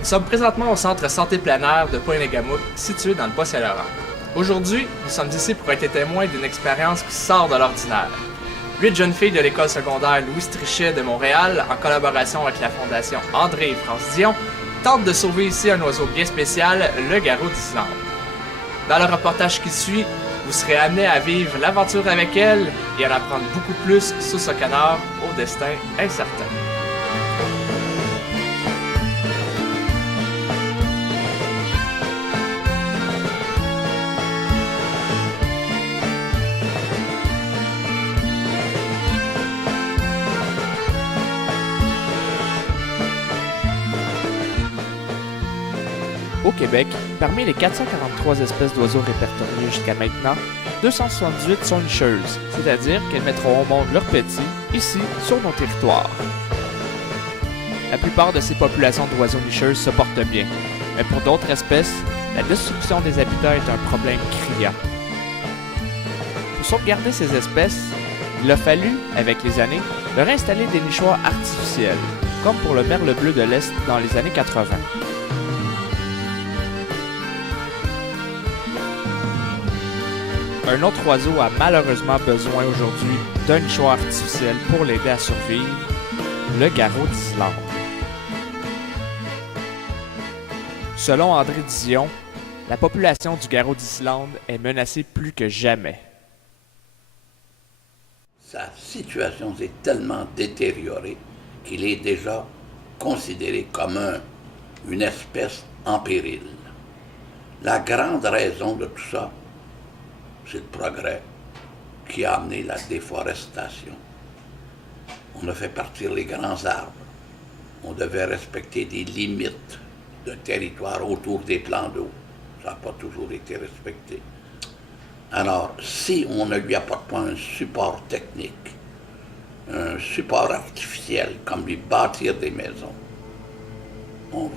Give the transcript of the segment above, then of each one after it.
Nous sommes présentement au centre santé plein air de Pointe-Négamouk, situé dans le Bas-Saint-Laurent. Aujourd'hui, nous sommes ici pour être témoins d'une expérience qui sort de l'ordinaire. 8 jeunes filles de l'école secondaire Louis Trichet de Montréal, en collaboration avec la fondation André et France Dion, tentent de sauver ici un oiseau bien spécial, le garrot d'Islande. Dans le reportage qui suit, vous serez amenés à vivre l'aventure avec elle et à en apprendre beaucoup plus sur ce canard au destin incertain. Au Québec, parmi les 443 espèces d'oiseaux répertoriées jusqu'à maintenant, 278 sont nicheuses, c'est-à-dire qu'elles mettront au monde leurs petits ici, sur nos territoires. La plupart de ces populations d'oiseaux nicheuses se portent bien, mais pour d'autres espèces, la destruction des habitats est un problème criant. Pour sauvegarder ces espèces, il a fallu, avec les années, leur installer des nichoirs artificiels, comme pour le merle bleu de l'Est dans les années 80. Un autre oiseau a malheureusement besoin aujourd'hui d'un nichoir artificiel pour l'aider à survivre, le garrot d'Islande. Selon André Dion, la population du garrot d'Islande est menacée plus que jamais. Sa situation s'est tellement détériorée qu'il est déjà considéré comme une espèce en péril. La grande raison de tout ça, c'est le progrès qui a amené la déforestation. On a fait partir les grands arbres. On devait respecter des limites d'un territoire autour des plans d'eau. Ça n'a pas toujours été respecté. Alors, si on ne lui apporte pas un support technique, un support artificiel, comme lui bâtir des maisons, on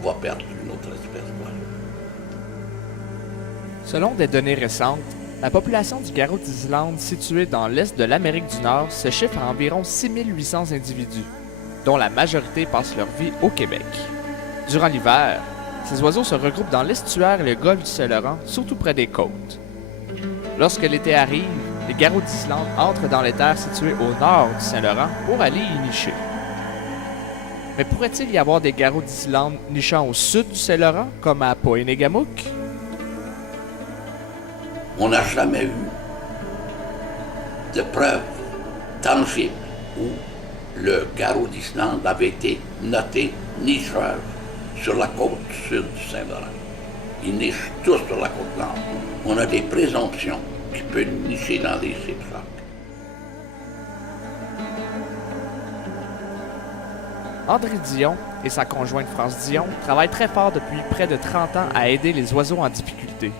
va perdre une autre espèce d'oiseau. Selon des données récentes, la population du garrot d'Islande située dans l'est de l'Amérique du Nord se chiffre à environ 6800 individus, dont la majorité passent leur vie au Québec. Durant l'hiver, ces oiseaux se regroupent dans l'estuaire et le golfe du Saint-Laurent, surtout près des côtes. Lorsque l'été arrive, les garrots d'Islande entrent dans les terres situées au nord du Saint-Laurent pour aller y nicher. Mais pourrait-il y avoir des garrots d'Islande nichant au sud du Saint-Laurent, comme à Pointe-Négamouk? On n'a jamais eu de preuves tangibles où le garrot d'Islande avait été noté nicheur sur la côte sud du Saint-Laurent. Ils nichent tous sur la côte nord. On a des présomptions qu'il peut nicher dans les cyclones. André Dion et sa conjointe France Dion travaillent très fort depuis près de 30 ans à aider les oiseaux en difficulté.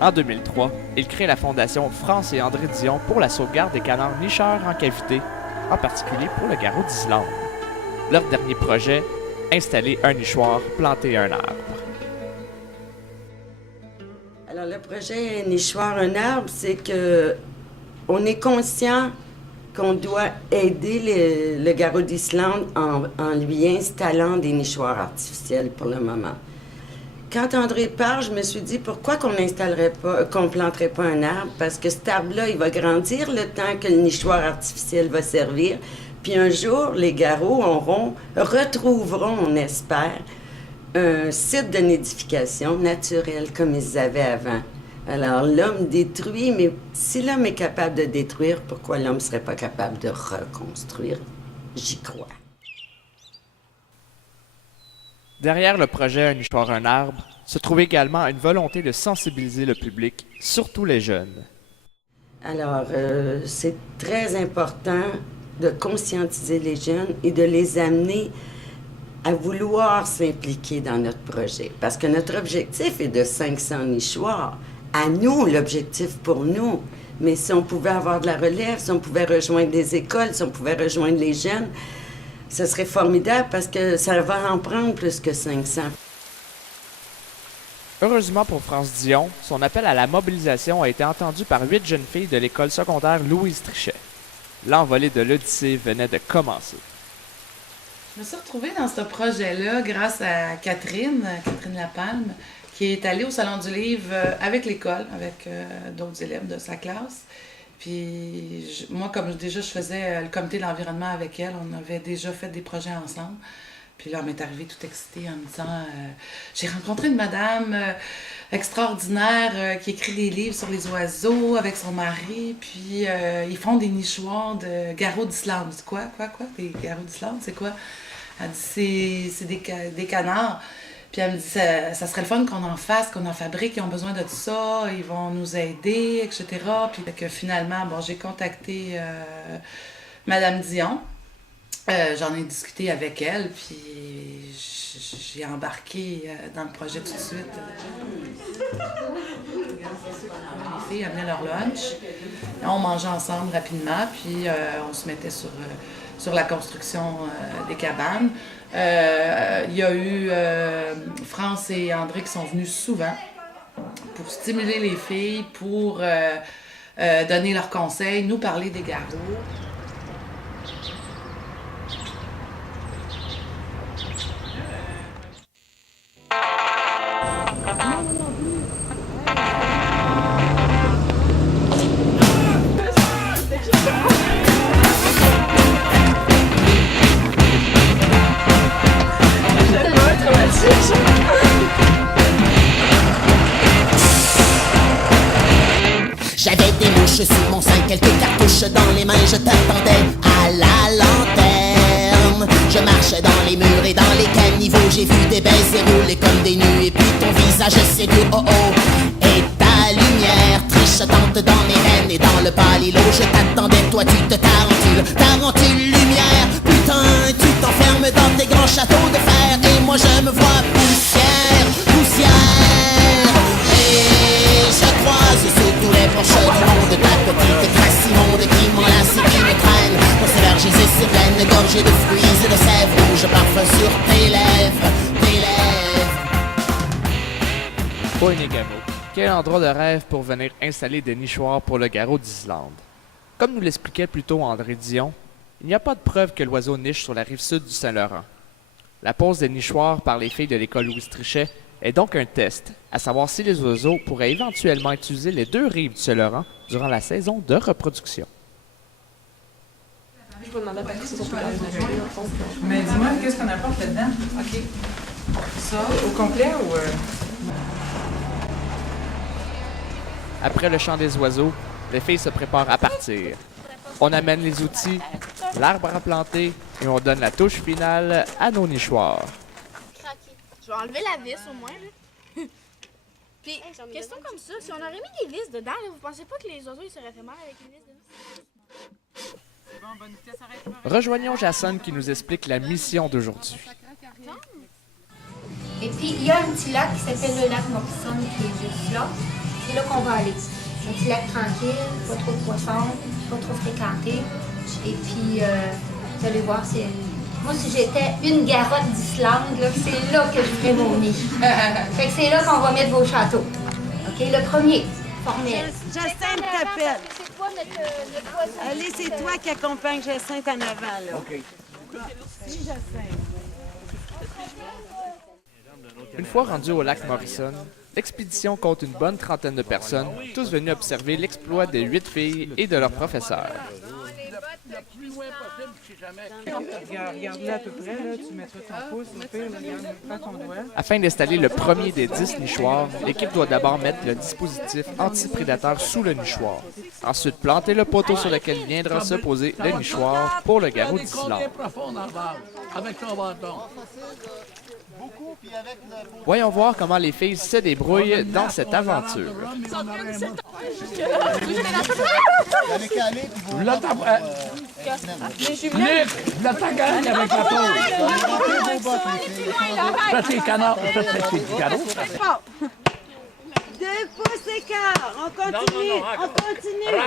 En 2003, ils créent la fondation France et André Dion pour la sauvegarde des canards nicheurs en cavité, en particulier pour le garrot d'Islande. Leur dernier projet, installer un nichoir, planter un arbre. Alors le projet Nichoir un arbre, c'est que on est conscient qu'on doit aider le garrot d'Islande en lui installant des nichoirs artificiels pour le moment. Quand André part, je me suis dit pourquoi qu'on planterait pas un arbre, parce que cet arbre-là, il va grandir le temps que le nichoir artificiel va servir. Puis un jour, les garrots retrouveront, on espère, un site de nidification naturel comme ils avaient avant. Alors l'homme détruit, mais si l'homme est capable de détruire, pourquoi l'homme ne serait pas capable de reconstruire? J'y crois. Derrière le projet Un nichoir, un arbre, se trouve également une volonté de sensibiliser le public, surtout les jeunes. Alors, c'est très important de conscientiser les jeunes et de les amener à vouloir s'impliquer dans notre projet. Parce que notre objectif est de 500 nichoirs. À nous, l'objectif pour nous. Mais si on pouvait avoir de la relève, si on pouvait rejoindre les écoles, si on pouvait rejoindre les jeunes, ce serait formidable parce que ça va en prendre plus que 500. Heureusement pour France Dion, son appel à la mobilisation a été entendu par 8 jeunes filles de l'école secondaire Louis Trichet. L'envolée de l'Odyssée venait de commencer. Je me suis retrouvée dans ce projet-là grâce à Catherine Lapalme, qui est allée au Salon du Livre avec l'école, avec d'autres élèves de sa classe. Puis moi, comme déjà je faisais le comité de l'environnement avec elle, on avait déjà fait des projets ensemble. Puis là, elle m'est arrivée toute excitée en me disant j'ai rencontré une madame extraordinaire qui écrit des livres sur les oiseaux avec son mari, puis ils font des nichoirs de garrots d'Islande. C'est quoi? Des garrots d'Islande, c'est quoi? Elle dit c'est des canards. Puis elle me dit ça serait le fun qu'on en fasse, qu'on en fabrique, ils ont besoin de tout ça, ils vont nous aider, etc. Puis que finalement, bon, j'ai contacté Madame Dion. J'en ai discuté avec elle, puis j'ai embarqué dans le projet tout de suite. Les filles amenaient leur lunch, on mangeait ensemble rapidement, puis on se mettait sur la construction des cabanes. Il y a eu France et André qui sont venus souvent pour stimuler les filles, pour donner leurs conseils, nous parler des garrots. J'avais des mouches sur mon sein, quelques cartouches dans les mains, je t'attendais à la lanterne. Je marchais dans les murs et dans les caniveaux, j'ai vu des baisers rouler comme des nues, et puis ton visage séduit, oh oh. Et ta lumière trichotante dans mes veines et dans le palilo, je t'attendais, toi tu te tarentule lumière. Putain, tu t'enfermes dans tes grands châteaux de fer, et moi je me vois poussière. Et je croise sous tous les planches du monde ta petite trace immonde qui m'enlace et qui me traîne pour ces vergers et ces plaines gorgées de fruits et de sève, rouge parfum sur tes lèvres. Poinégamo. Quel endroit de rêve pour venir installer des nichoirs pour le garrot d'Islande. Comme nous l'expliquait plus tôt André Dion, il n'y a pas de preuve que l'oiseau niche sur la rive sud du Saint-Laurent. La pose des nichoirs par les filles de l'école Louise Trichet est donc un test, à savoir si les oiseaux pourraient éventuellement utiliser les deux rives du Saint-Laurent durant la saison de reproduction. Je vais demander à Patrice si on peut la Mais dis-moi, qu'est-ce qu'on apporte là-dedans? OK. Ça, au complet ou... Après le chant des oiseaux, les filles se préparent à partir. On amène les outils, l'arbre à planter et on donne la touche finale à nos nichoirs. Je vais enlever la vis au moins. Là. Puis, question comme ça, si on aurait mis des vis dedans, là, vous pensez pas que les oiseaux ils seraient fait mal avec une vis dedans? Rejoignons Jason qui nous explique la mission d'aujourd'hui. Et puis, il y a un petit lac qui s'appelle le lac Morrison qui est juste là. C'est là qu'on va aller. Un petit lac tranquille, pas trop de poissons, pas trop fréquenté. Et puis, vous allez voir, c'est... Moi, si j'étais une garotte d'Islande, là, c'est là que je ferais mon nid. Fait que c'est là qu'on va mettre vos châteaux. OK, le premier, formel. Jacinthe t'appelle. C'est quoi notre poisson? Allez, c'est toi qui accompagne Jacinthe en avant, là. OK. Si, Jacinthe. Une fois rendu au lac Morrison, l'expédition compte une bonne trentaine de personnes, tous venus observer l'exploit des 8 filles et de leurs professeurs. Regarde-le à peu près, là, tu mettras ton pouce, au pire, là, regarde, prends ton doigt. Afin d'installer le premier des 10 nichoirs, l'équipe doit d'abord mettre le dispositif anti-prédateur sous le nichoir. Ensuite, planter le poteau sur lequel viendra se poser le nichoir pour le garrot d'Islande. Voyons voir comment les filles se débrouillent dans cette aventure. Là, ta gagne avec la pause. Ça, c'est canard. Ça, c'est du garrot. 2 pouces écart. On continue. On continue.